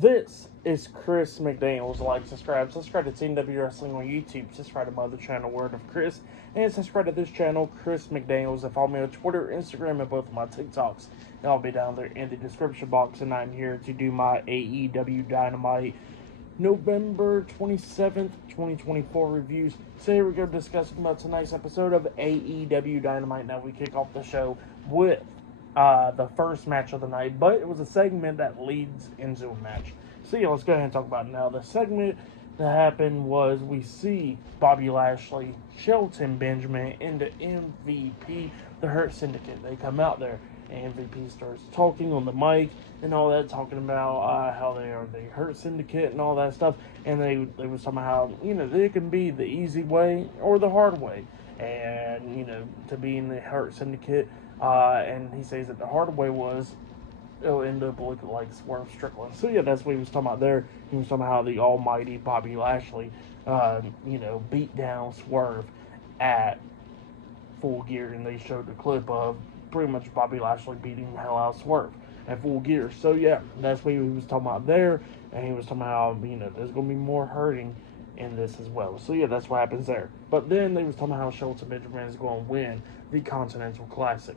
This is Chris McDaniels. Like, subscribe to Team W Wrestling on YouTube. Subscribe to my other channel, Word of Chris. And subscribe to this channel, Chris McDaniels. And follow me on Twitter, Instagram, and both of my TikToks. And I'll be down there in the description box. And I'm here to do my AEW Dynamite November 27th, 2024 reviews. So here we go discussing about tonight's episode of AEW Dynamite. Now we kick off the show with the first match of the night, but it was a segment that leads into a match. So yeah, let's go ahead and talk about it now. The segment that happened was we see Bobby Lashley, Shelton Benjamin, and the MVP, the Hurt Syndicate. They come out there, and MVP starts talking on the mic and all that, talking about how they are the Hurt Syndicate and all that stuff. And they was talking about how, they can be the easy way or the hard way. And, to be in the Hurt Syndicate, and he says that the hard way was it'll end up looking like Swerve Strickland. So yeah, that's what he was talking about there. He was talking about how the almighty Bobby Lashley, beat down Swerve at Full Gear, and they showed the clip of pretty much Bobby Lashley beating the hell out of Swerve at Full Gear. So yeah, that's what he was talking about there, and he was talking about how, there's going to be more hurting in this as well. So yeah, that's what happens there. But then they was talking about how Shelton Benjamin is going to win the Continental Classic.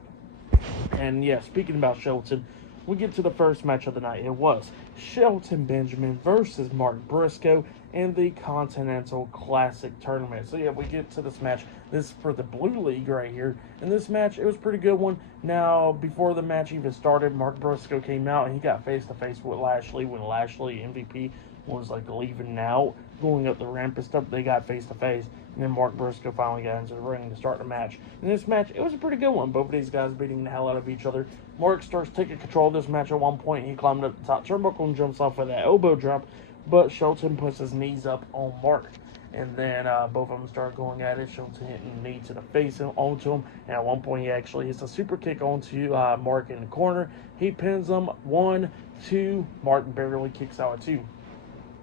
And yeah, speaking about Shelton, we get to the first match of the night. It was Shelton Benjamin versus Mark Briscoe in the Continental Classic Tournament. So yeah, we get to this match. This is for the Blue League right here. And this match, it was a pretty good one. Now, before the match even started, Mark Briscoe came out and he got face-to-face with Lashley when Lashley, MVP, was like leaving out, going up the ramp and stuff. They got face-to-face. And then Mark Briscoe finally got into the ring to start the match. And this match, it was a pretty good one. Both of these guys beating the hell out of each other. Mark starts taking control of this match at one point. He climbed up the top turnbuckle and jumps off with that elbow drop. But Shelton puts his knees up on Mark. And then both of them start going at it. Shelton hitting the knee to the face and onto him. And at one point, he actually hits a super kick onto Mark in the corner. He pins him. 1, 2. Mark barely kicks out at 2.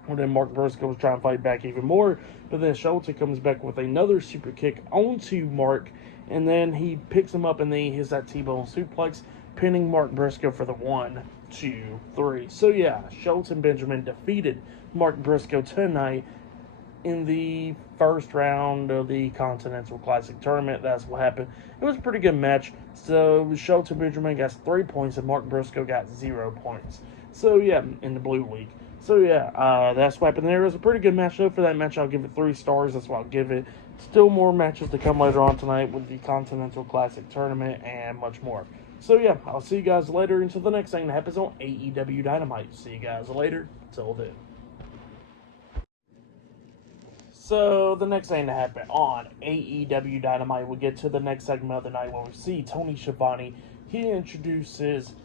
And then Mark Briscoe was trying to fight back even more. But then Shelton comes back with another super kick onto Mark. And then he picks him up and then he hits that T-bone suplex, pinning Mark Briscoe for the 1, 2, 3. So yeah, Shelton Benjamin defeated Mark Briscoe tonight in the first round of the Continental Classic Tournament. That's what happened. It was a pretty good match. So Shelton Benjamin got 3 points and Mark Briscoe got 0 points. So yeah, in the Blue League. So yeah, that's what happened there. It was a pretty good match though. For that match, I'll give it 3 stars. That's what I'll give it. Still more matches to come later on tonight with the Continental Classic Tournament and much more. So yeah, I'll see you guys later until the next thing that happens on AEW Dynamite. See you guys later. Till then. So the next thing to happen on AEW Dynamite, we get to the next segment of the night where we see Tony Schiavone. He introduces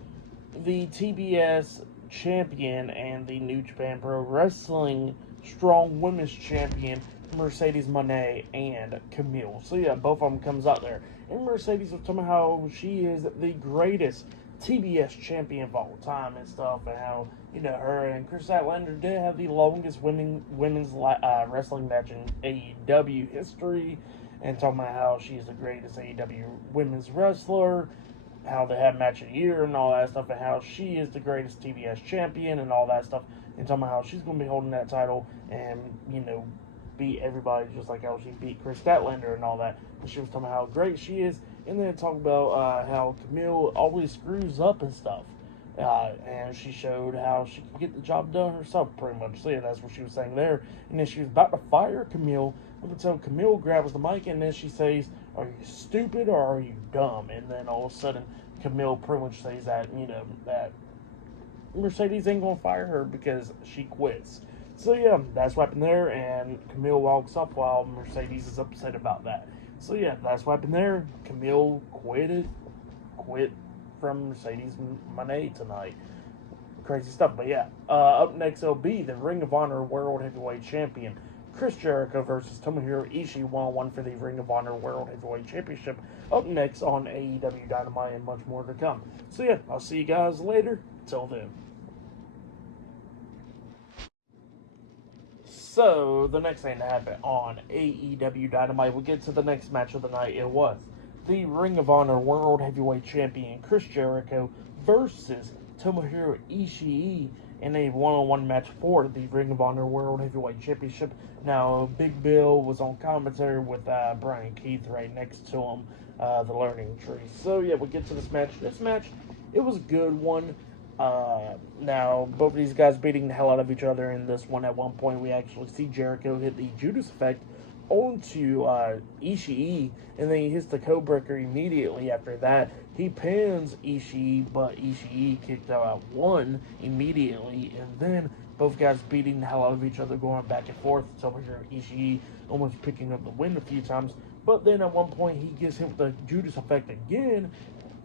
the TBS champion and the New Japan Pro Wrestling Strong Women's Champion, Mercedes Moné and Camille. So yeah, both of them comes out there. And Mercedes was talking about how she is the greatest TBS champion of all time and stuff, and how, her and Chris Statlander did have the longest women's wrestling match in AEW history, and talking about how she's the greatest AEW women's wrestler, how they have match of the year and all that stuff, and how she is the greatest TBS champion and all that stuff, and talking about how she's going to be holding that title and, beat everybody just like how she beat Chris Statlander and all that. And she was talking about how great she is, and then talking about how Camille always screws up and stuff. And she showed how she could get the job done herself, pretty much. So yeah, that's what she was saying there. And then she was about to fire Camille until Camille grabs the mic, and then she says, "Are you stupid or are you dumb?" And then all of a sudden, Camille pretty much says that, that Mercedes ain't gonna fire her because she quits. So yeah, that's what happened there, and Camille walks up while Mercedes is upset about that. So yeah, that's what happened there. Camille quit from Mercedes Moné tonight. Crazy stuff, but yeah. Up next will be the Ring of Honor World Heavyweight Champion, Chris Jericho versus Tomohiro Ishii, 1-on-1 for the Ring of Honor World Heavyweight Championship. Up next on AEW Dynamite and much more to come. So yeah, I'll see you guys later. Till then. So, the next thing to happen on AEW Dynamite, we get to the next match of the night. It was the Ring of Honor World Heavyweight Champion Chris Jericho versus Tomohiro Ishii in a one-on-one match for the Ring of Honor World Heavyweight Championship. Now, Big Bill was on commentary with Brian Keith right next to him, the learning tree. So, yeah, we get to this match. This match, it was a good one. Now, both of these guys beating the hell out of each other in this one. At one point, we actually see Jericho hit the Judas effect onto Ishii, and then he hits the code breaker immediately after that. He pins Ishii, but Ishii kicked out at one immediately, and then both guys beating the hell out of each other, going back and forth. So we hear Ishii almost picking up the win a few times, but then at one point he gets hit with the Judas effect again.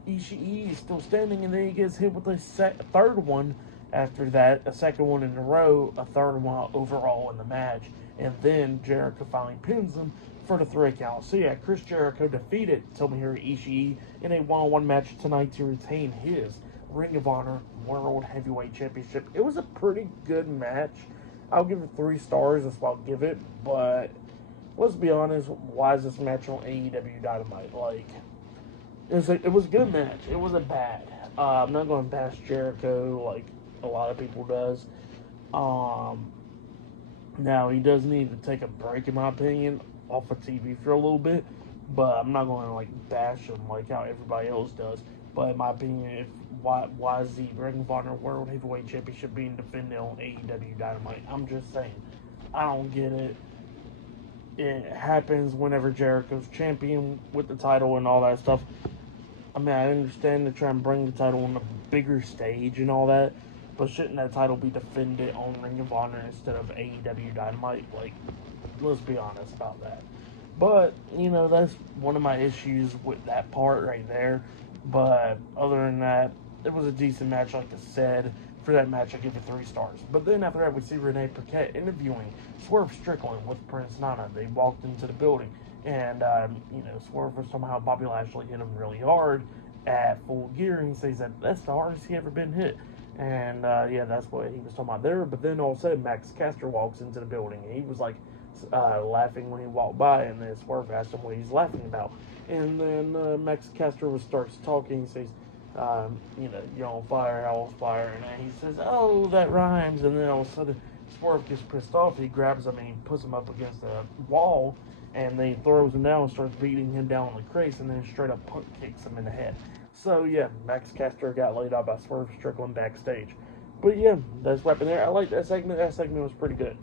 Ishii is still standing, and then he gets hit with a third one after that, a second one in a row, a third one overall in the match, and then Jericho finally pins him for the 3 count. So yeah, Chris Jericho defeated Tomohiro Ishii in a one-on-one match tonight to retain his Ring of Honor World Heavyweight Championship. It was a pretty good match. I'll give it 3 stars, that's what I'll give it, but let's be honest, why is this match on AEW Dynamite? Like, it was a good match. It wasn't bad. I'm not going to bash Jericho like a lot of people does. Now, he does need to take a break, in my opinion, off of TV for a little bit, but I'm not going to like bash him like how everybody else does. But in my opinion, why is the Ring of Honor World Heavyweight Championship being defended on AEW Dynamite? I'm just saying, I don't get it. It happens whenever Jericho's champion with the title and all that stuff. I mean, I understand to try and bring the title on a bigger stage and all that, but shouldn't that title be defended on Ring of Honor instead of AEW Dynamite? Like, let's be honest about that. But, you know, that's one of my issues with that part right there. But other than that, it was a decent match, like I said. For that match, I give it 3 stars. But then after that, we see Renee Paquette interviewing Swerve Strickland with Prince Nana. They walked into the building, and, you know, Swerve was talking about how Bobby Lashley hit him really hard at Full Gear, and he says that that's the hardest he ever been hit. And, yeah, that's what he was talking about there. But then all of a sudden, Max Caster walks into the building, and he was, like, laughing when he walked by, and then Swerve asked him what he's laughing about. And then Max Caster starts talking, he says, you know, you're on fire, I was fire, and then he says, oh, that rhymes, and then all of a sudden, Swerve gets pissed off, he grabs him and he puts him up against the wall, and then he throws him down and starts beating him down on the crates, and then straight up punt kicks him in the head. So yeah, Max Caster got laid out by Swerve Strickland backstage. But yeah, that's what happened there. I like that segment. That segment was pretty good.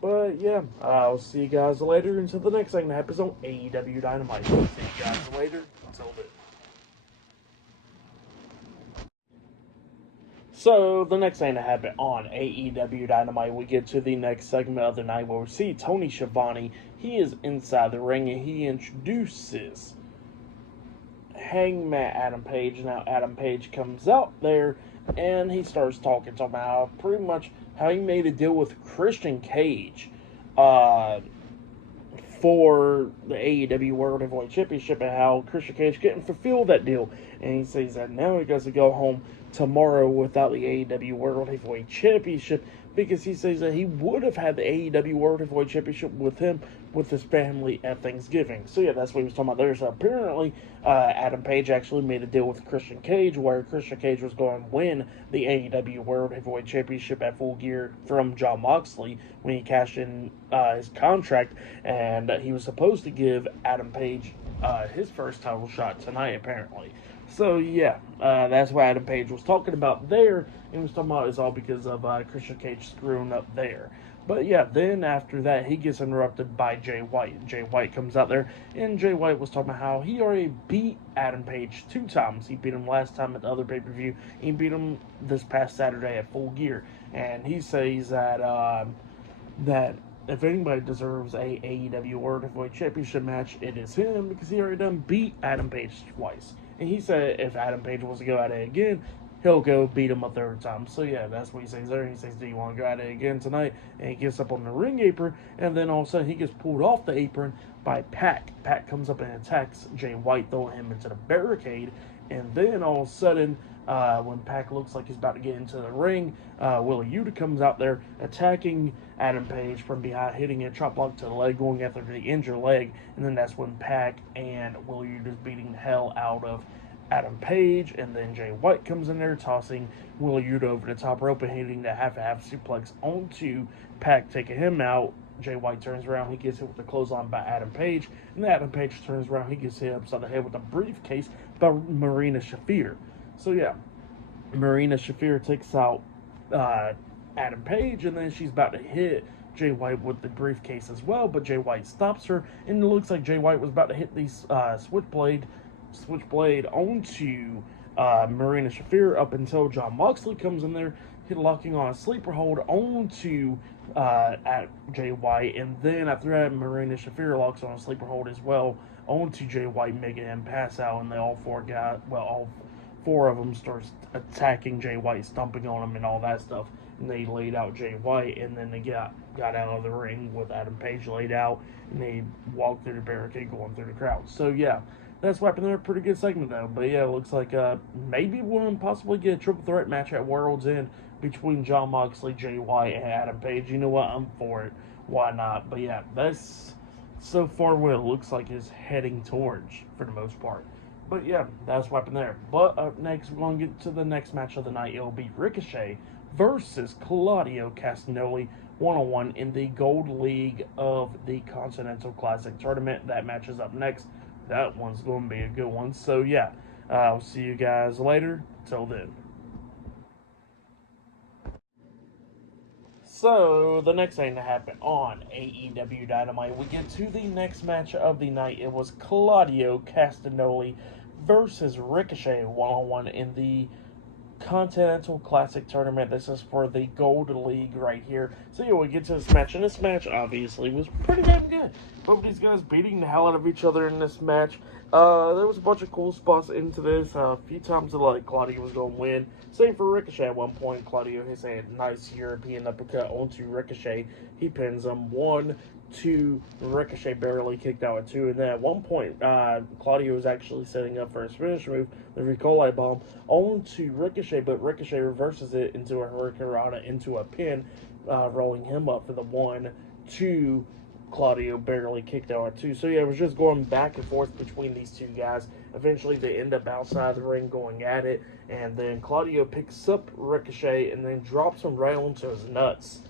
But yeah, I'll see you guys later until the next segment happens on AEW Dynamite. See you guys later. Until then. So, the next thing that happened on AEW Dynamite, we get to the next segment of the night where we see Tony Schiavone. He is inside the ring and he introduces Hangman Adam Page. Now, Adam Page comes out there and he starts talking about pretty much how he made a deal with Christian Cage for the AEW World Heavyweight Championship and how Christian Cage couldn't fulfill that deal. And he says that now he gets to go home tomorrow without the AEW World Heavyweight Championship because he says that he would have had the AEW World Heavyweight Championship with him with his family at Thanksgiving. So yeah, that's what he was talking about there. So apparently Adam Page actually made a deal with Christian Cage where Christian Cage was going to win the AEW World Heavyweight Championship at Full Gear from Jon Moxley when he cashed in his contract, and he was supposed to give Adam Page his first title shot tonight apparently. So yeah, that's what Adam Page was talking about there. He was talking about it's all because of Christian Cage screwing up there. But yeah, then after that, he gets interrupted by Jay White. Jay White comes out there, and Jay White was talking about how he already beat Adam Page 2 times. He beat him last time at the other pay-per-view. He beat him this past Saturday at Full Gear. And he says that that if anybody deserves a AEW World Heavyweight Championship match, it is him because he already done beat Adam Page twice. And he said if Adam Page wants to go at it again, he'll go beat him a 3rd time. So yeah, that's what he says there. He says, do you want to go at it again tonight? And he gets up on the ring apron, and then all of a sudden he gets pulled off the apron by Pac. Pac comes up and attacks Jay White, throwing him into the barricade. And then all of a sudden, when Pac looks like he's about to get into the ring, Willa Yuta comes out there attacking Adam Page from behind, hitting a chop block to the leg, going after the injured leg. And then that's when Pac and Willa Yuta is beating the hell out of Adam Page, and then Jay White comes in there, tossing Wheeler Yuta over the top rope and hitting the half suplex onto Pac, taking him out. Jay White turns around, he gets hit with the clothesline by Adam Page, and then Adam Page turns around, he gets hit upside the head with a briefcase by Marina Shafir. So yeah, Marina Shafir takes out Adam Page, and then she's about to hit Jay White with the briefcase as well, but Jay White stops her, and it looks like Jay White was about to hit the switchblade onto Marina Shafir up until Jon Moxley comes in there, locking on a sleeper hold onto at Jay White, and then after that, Marina Shafir locks on a sleeper hold as well onto Jay White, making him pass out, and they all four of them starts attacking Jay White, stomping on him and all that stuff. And they laid out Jay White, and then they got out of the ring with Adam Page laid out, and they walked through the barricade going through the crowd. So yeah, that's what happened there. Pretty good segment though. But yeah, it looks like maybe we'll possibly get a triple threat match at World's End between Jon Moxley, Jay White, and Adam Page. You know what? I'm for it. Why not? But yeah, that's so far what it looks like is heading towards for the most part. But yeah, that's what happened there. But up next, we're going to get to the next match of the night. It'll be Ricochet versus Claudio Castagnoli, one-on-one in the Gold League of the Continental Classic Tournament. That match is up next. That one's going to be a good one. So yeah, I'll see you guys later. Till then. So, the next thing to happen on AEW Dynamite, we get to the next match of the night. It was Claudio Castagnoli versus Ricochet, one-on-one in the Continental Classic Tournament. This is for the Gold League right here. So yeah, we get to this match, and this match obviously was pretty damn good. Both of these guys beating the hell out of each other in this match. There was a bunch of cool spots into this. A few times like Claudio was going to win. Same for Ricochet at one point. Claudio hits a nice European uppercut onto Ricochet. He pins him 1, 2. Ricochet barely kicked out at 2. And then at one point, Claudio was actually setting up for his finish move, the Ricochet bomb, onto Ricochet, but Ricochet reverses it into a Hurricanrana into a pin, rolling him up for the 1, 2. Claudio barely kicked out at 2. So yeah, it was just going back and forth between these two guys. Eventually they end up outside the ring going at it, and then Claudio picks up Ricochet and then drops him right onto his nuts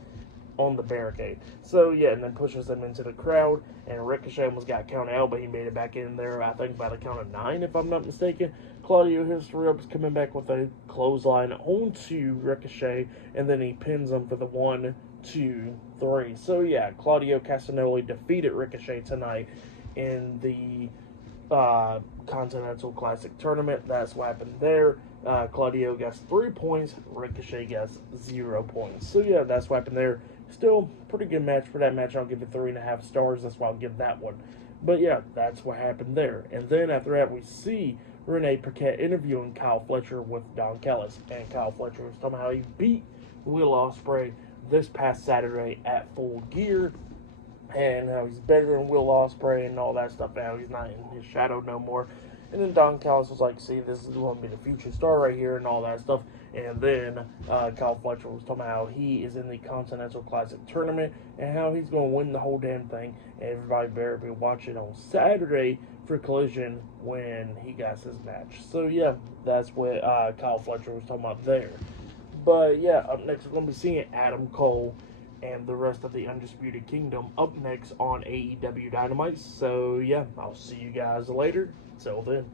on the barricade. So yeah, and then pushes him into the crowd, and Ricochet almost got counted out, but he made it back in there, I think by the count of 9 if I'm not mistaken. Claudio hits the ropes, coming back with a clothesline onto Ricochet, and then he pins him for the 1, 2, 3. So yeah, Claudio Castagnoli defeated Ricochet tonight in the Continental Classic Tournament. That's what happened there. Claudio gets 3 points, Ricochet gets 0 points. So yeah, that's what happened there. Still pretty good match. For that match, I'll give it 3.5 stars. That's why I'll give that one. But yeah, that's what happened there. And then after that, we see Renee Paquette interviewing Kyle Fletcher with Don Callis, and Kyle Fletcher was talking about how he beat Will Ospreay this past Saturday at Full Gear, and how he's better than Will Ospreay and all that stuff. Now he's not in his shadow no more. And then Don Callis was like, see, this is going to be the future star right here and all that stuff. And then Kyle Fletcher was talking about how he is in the Continental Classic Tournament and how he's going to win the whole damn thing. And everybody better be watching on Saturday for Collision when he got his match. So yeah, that's what Kyle Fletcher was talking about there. But yeah, up next we're going to be seeing Adam Cole and the rest of the Undisputed Kingdom up next on AEW Dynamite. So yeah, I'll see you guys later. Till then.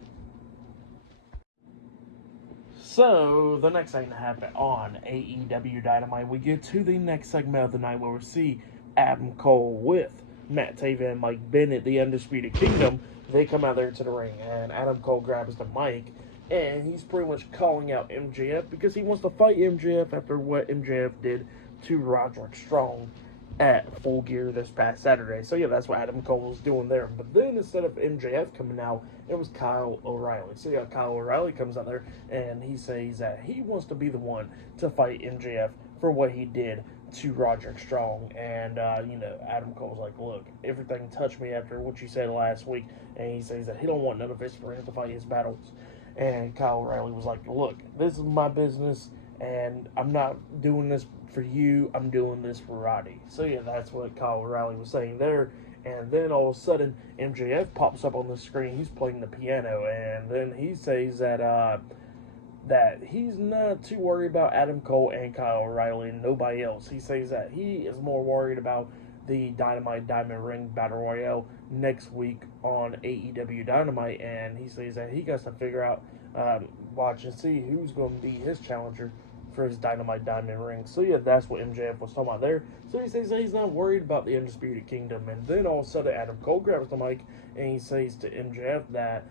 So, the next thing to happen on AEW Dynamite, we get to the next segment of the night where we see Adam Cole with Matt Taven and Mike Bennett, the Undisputed Kingdom. They come out there to the ring, and Adam Cole grabs the mic, and he's pretty much calling out MJF because he wants to fight MJF after what MJF did to Roderick Strong at Full Gear this past Saturday. So yeah, that's what Adam Cole was doing there. But then instead of MJF coming out, it was Kyle O'Reilly. So yeah, Kyle O'Reilly comes out there and he says that he wants to be the one to fight MJF for what he did to Roderick Strong. And Adam Cole's like, look, everything touched me after what you said last week. And he says that he don't want none of his friends to fight his battles. And Kyle O'Reilly was like, look, this is my business, and I'm not doing this for you, I'm doing this for Roddy. So yeah, that's what Kyle O'Reilly was saying there. And then all of a sudden, MJF pops up on the screen. He's playing the piano, and then he says that he's not too worried about Adam Cole and Kyle O'Reilly and nobody else. He says that he is more worried about the Dynamite Diamond Ring Battle Royale next week on AEW Dynamite, and he says that he got to figure out, watch and see who's going to be his challenger for his Dynamite Diamond Ring. So yeah, that's what MJF was talking about there. So he says that he's not worried about the Undisputed Kingdom, and then all of a sudden Adam Cole grabs the mic and he says to MJF that,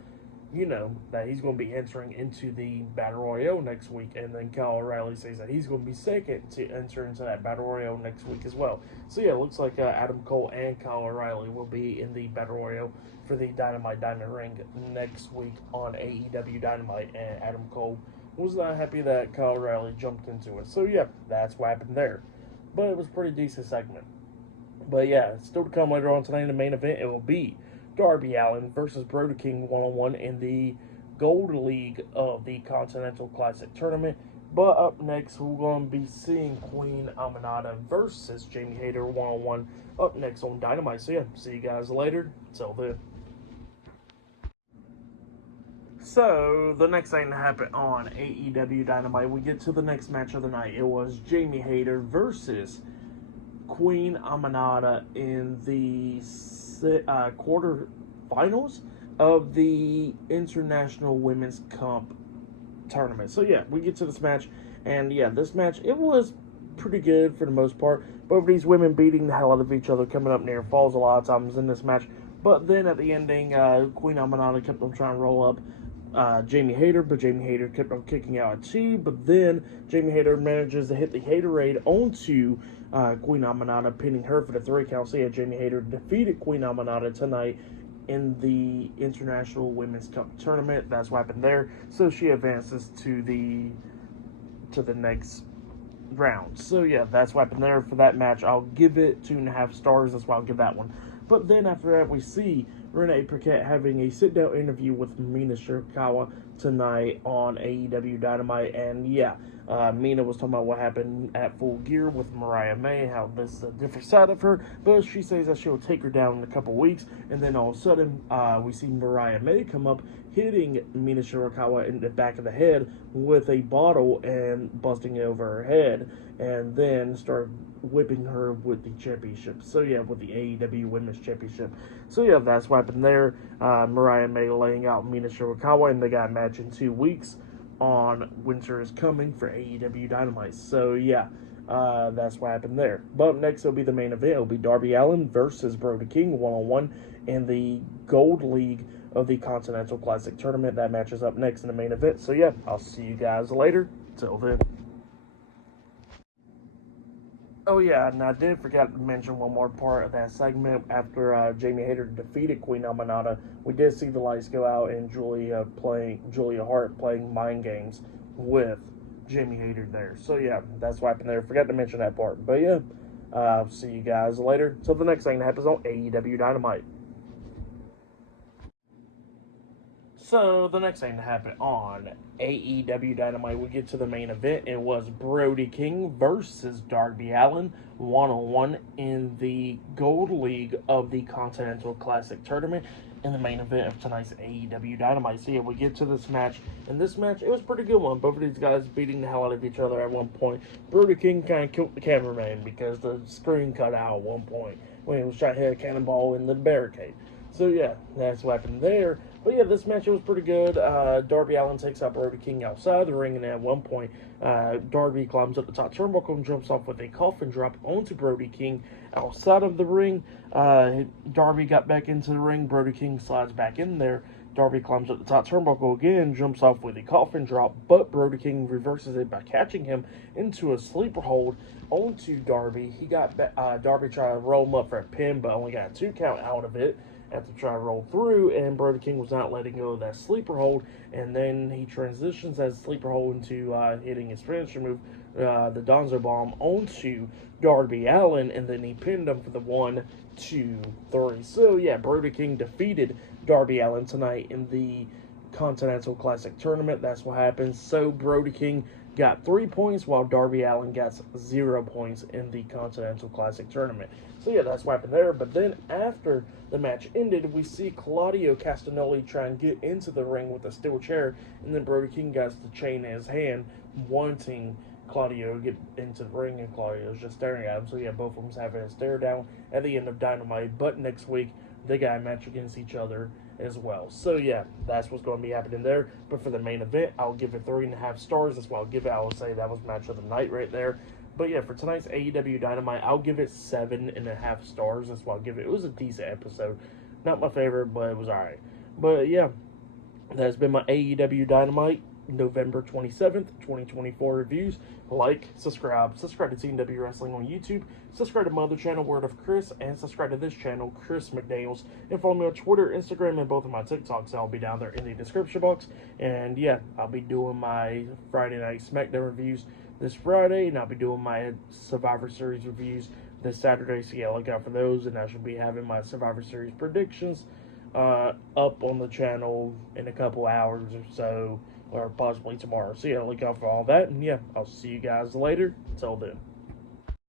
you know, that he's going to be entering into the Battle Royale next week. And then Kyle O'Reilly says that he's going to be second to enter into that Battle Royale next week as well. So yeah, it looks like Adam Cole and Kyle O'Reilly will be in the Battle Royale for the Dynamite Diamond Ring next week on AEW Dynamite. And Adam Cole was not happy that Kyle O'Reilly jumped into it. So yeah, that's what happened there. But it was a pretty decent segment. But yeah, still to come later on tonight in the main event, it will be Darby Allin versus Brody King one-on-one in the Gold League of the Continental Classic Tournament. But up next, we're going to be seeing Queen Aminata versus Jamie Hayter one-on-one up next on Dynamite. So yeah, see you guys later. Till then. So, the next thing that happened on AEW Dynamite, we get to the next match of the night. It was Jamie Hayter versus Queen Aminata in the quarterfinals of the International Women's Comp Tournament. So yeah, we get to this match, and yeah, this match, it was pretty good for the most part. Both of these women beating the hell out of each other, coming up near falls a lot of times in this match. But then at the ending, Queen Aminata kept on trying to roll up Jamie Hayter, but Jamie Hayter kept on kicking out at 2. But then Jamie Hayter manages to hit the Haterade onto Queen Aminata, pinning her for the 3 count. So yeah, Jamie Hayter defeated Queen Aminata tonight in the International Women's Cup Tournament. That's what happened there. So she advances to the next round. So yeah, that's what happened there for that match. I'll give it 2.5 stars. That's why I'll give that one. But then after that, we see Renee Paquette having a sit-down interview with Mina Shirakawa tonight on AEW Dynamite. And yeah, Mina was talking about what happened at Full Gear with Mariah May, how this is a different side of her. But she says that she'll take her down in a couple weeks. And then all of a sudden, we see Mariah May come up, hitting Mina Shirakawa in the back of the head with a bottle and busting it over her head. And then start whipping her with the championship. So yeah, with the AEW Women's Championship. So yeah, that's what happened there. Mariah May laying out Mina Shirakawa, and they got a match in 2 weeks on Winter is Coming for AEW Dynamite. So yeah, that's what happened there. But up next, it'll be the main event. It'll be Darby Allin versus Brody King one-on-one in the Gold League of the Continental Classic Tournament. That match is up next in the main event. So yeah, I'll see you guys later. Till then. Oh yeah, and I did forget to mention one more part of that segment. After Jamie Hayter defeated Queen Aminata, we did see the lights go out and Julia Hart playing mind games with Jamie Hayter there. So yeah, that's what happened there. Forgot to mention that part. But yeah, I'll see you guys later. So the next thing that happens on AEW Dynamite. So, the next thing that happened on AEW Dynamite, we get to the main event. It was Brody King versus Darby Allin, one-on-one in the Gold League of the Continental Classic Tournament in the main event of tonight's AEW Dynamite. So, yeah, we get to this match. In this match, it was a pretty good one. Both of these guys beating the hell out of each other at one point. Brody King kind of killed the cameraman because the screen cut out at one point when he was trying to hit a cannonball in the barricade. So, yeah, that's what happened there. But, yeah, this match was pretty good. Darby Allin takes out Brody King outside the ring, and at one point, Darby climbs up the top turnbuckle and jumps off with a coffin drop onto Brody King outside of the ring. Darby got back into the ring. Brody King slides back in there. Darby climbs up the top turnbuckle again, jumps off with a coffin drop, but Brody King reverses it by catching him into a sleeper hold onto Darby. Darby tried to roll him up for a pin, but only got a 2 count out of it after trying to roll through, and Brody King was not letting go of that sleeper hold, and then he transitions that sleeper hold into hitting his finisher move, the Donzo Bomb, onto Darby Allin, and then he pinned him for the 1, 2, 3. So yeah, Brody King defeated Darby Allin tonight in the Continental Classic Tournament. That's what happened. So Brody King got 3 points, while Darby Allin got 0 points in the Continental Classic tournament. So yeah, that's what happened there. But then after the match ended, we see Claudio Castagnoli try and get into the ring with a steel chair, and then Brody King got the chain in his hand, wanting Claudio to get into the ring, and Claudio's just staring at him. So yeah, both of them's having a stare down at the end of Dynamite. But next week, they got a match against each other as well. So yeah, that's what's going to be happening there. But for the main event, I'll give it 3.5 stars. That's what I'll give it. I will say that was match of the night right there. But yeah, for tonight's AEW Dynamite, I'll give it 7.5 stars. That's what I'll give it. It was a decent episode. Not my favorite, but it was alright. But yeah, that's been my AEW Dynamite November 27th, 2024 reviews. Like, subscribe to Team W Wrestling on YouTube, subscribe to my other channel, Word of Chris, and subscribe to this channel, Chris McDaniels, and follow me on Twitter, Instagram, and both of my TikToks. I'll be down there in the description box. And yeah, I'll be doing my Friday Night SmackDown reviews this Friday, and I'll be doing my Survivor Series reviews this Saturday, so yeah, look out for those. And I should be having my Survivor Series predictions up on the channel in a couple hours or so, or possibly tomorrow. So yeah, look out for all that, and yeah, I'll see you guys later. Until then.